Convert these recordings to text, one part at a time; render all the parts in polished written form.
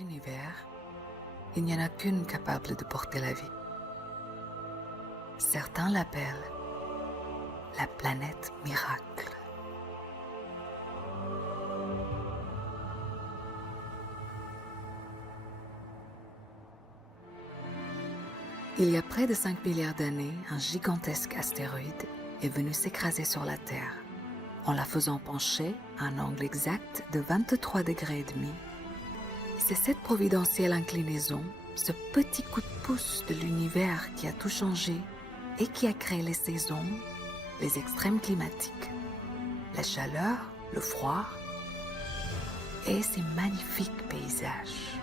univers, il n'y en a qu'une capable de porter la vie. Certains l'appellent la planète miracle. Il y a près de 5 milliards d'années, un gigantesque astéroïde est venu s'écraser sur la Terre, en la faisant pencher à un angle exact de 23,5 degrés. C'est cette providentielle inclinaison, ce petit coup de pouce de l'univers qui a tout changé et qui a créé les saisons, les extrêmes climatiques, la chaleur, le froid et ces magnifiques paysages.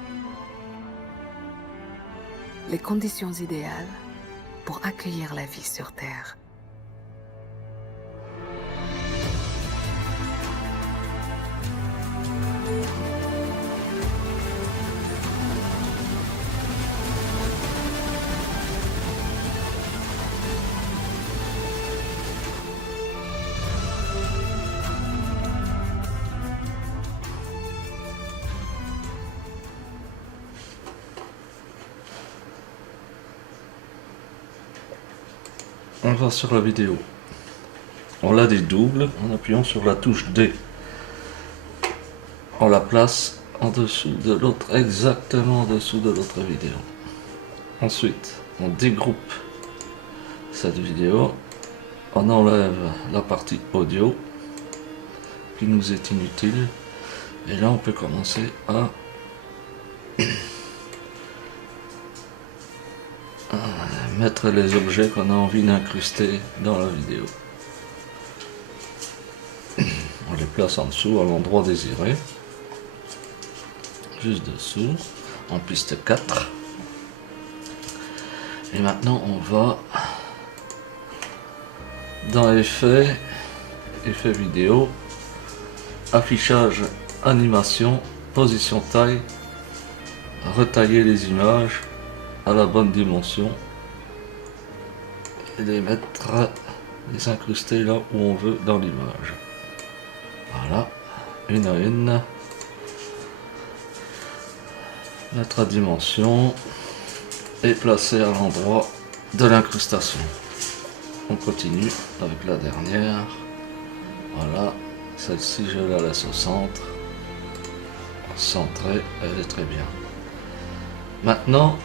Les conditions idéales pour accueillir la vie sur Terre. On va sur la vidéo. On la dédouble en appuyant sur la touche D. On la place en dessous de l'autre, exactement en dessous de l'autre vidéo. Ensuite, on dégroupe cette vidéo. On enlève la partie audio qui nous est inutile. Et là, on peut commencer à mettre les objets qu'on a envie d'incruster dans la vidéo. On les place en dessous à l'endroit désiré, juste dessous, en piste 4. Et maintenant on va dans effet vidéo, affichage, animation, position taille, retailler les images à la bonne dimension et les incruster là où on veut dans l'image. Voilà, une à une. Mettre à dimension et placer à l'endroit de l'incrustation. On continue avec la dernière. Voilà, celle-ci je la laisse au centre. Centrée, elle est très bien. Maintenant,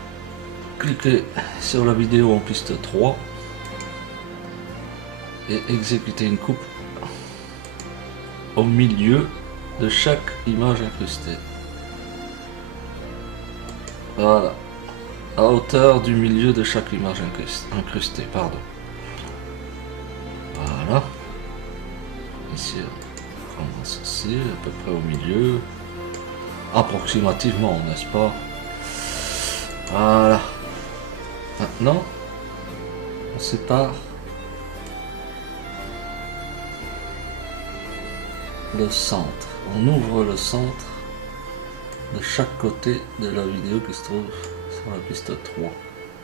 cliquez sur la vidéo en piste 3 et exécutez une coupe au milieu de chaque image incrustée. Voilà, à hauteur du milieu de chaque image incrustée, pardon. Voilà. Ici, on commence ici, à peu près au milieu. Approximativement, n'est-ce pas? Voilà. Maintenant, on sépare le centre. On ouvre le centre de chaque côté de la vidéo qui se trouve sur la piste 3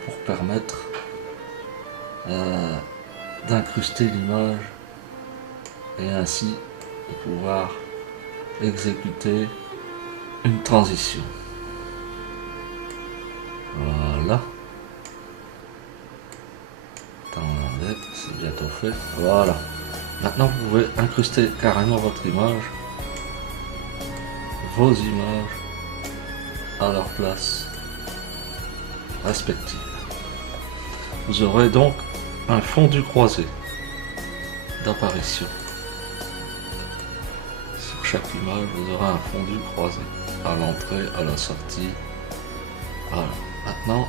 pour permettre d'incruster l'image et ainsi de pouvoir exécuter une transition. Voilà. Attendez, c'est bientôt fait. Voilà. Maintenant, vous pouvez incruster carrément votre image, vos images, à leur place respective. Vous aurez donc un fondu croisé d'apparition. Sur chaque image, vous aurez un fondu croisé à l'entrée, à la sortie. Voilà. Maintenant,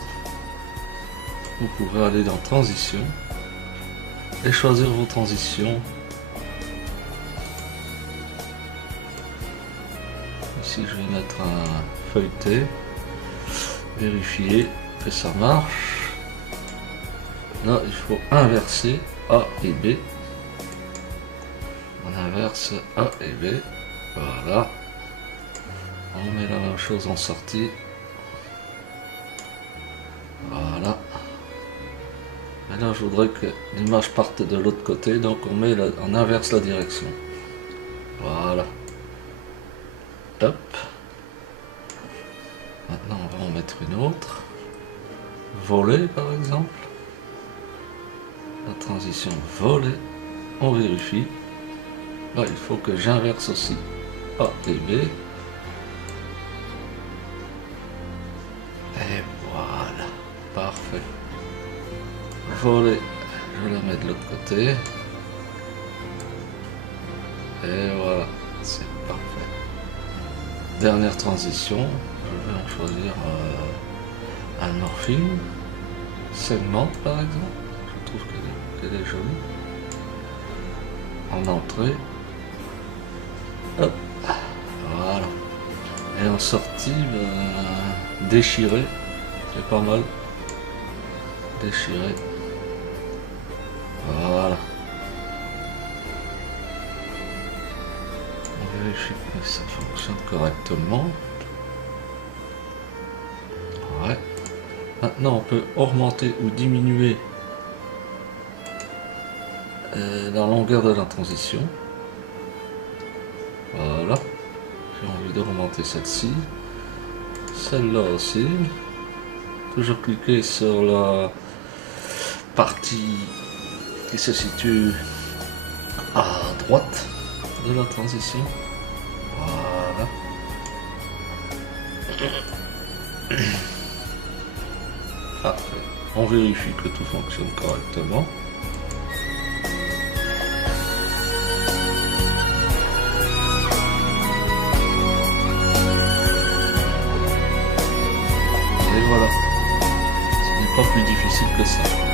vous pouvez aller dans transition et choisir vos transitions. Ici, je vais mettre un feuilleté, vérifier que ça marche. Là, il faut inverser A et B. On inverse A et B. Voilà. On met la même chose en sortie. Voilà. Maintenant, je voudrais que l'image parte de l'autre côté, donc on inverse la direction. Voilà. Hop. Maintenant, on va en mettre une autre. Voler, par exemple. La transition voler. On vérifie. Là, il faut que j'inverse aussi A et B. Et voilà. Parfait. Voler. Je la mets de l'autre côté. Et voilà. C'est parfait. Dernière transition. Je vais en choisir un morphine. Segment, par exemple. Je trouve qu'elle est jolie. En entrée. Hop. Voilà. Et en sortie, déchirer. C'est pas mal. Déchirer. Voilà. On vérifie que ça fonctionne correctement. Ouais. Maintenant, on peut augmenter ou diminuer la longueur de la transition. Voilà. J'ai envie d'augmenter celle-ci. Celle-là aussi. Toujours cliquer sur la partie qui se situe à droite de la transition. Voilà. Parfait. On vérifie que tout fonctionne correctement. Et voilà. Ce n'est pas plus difficile que ça.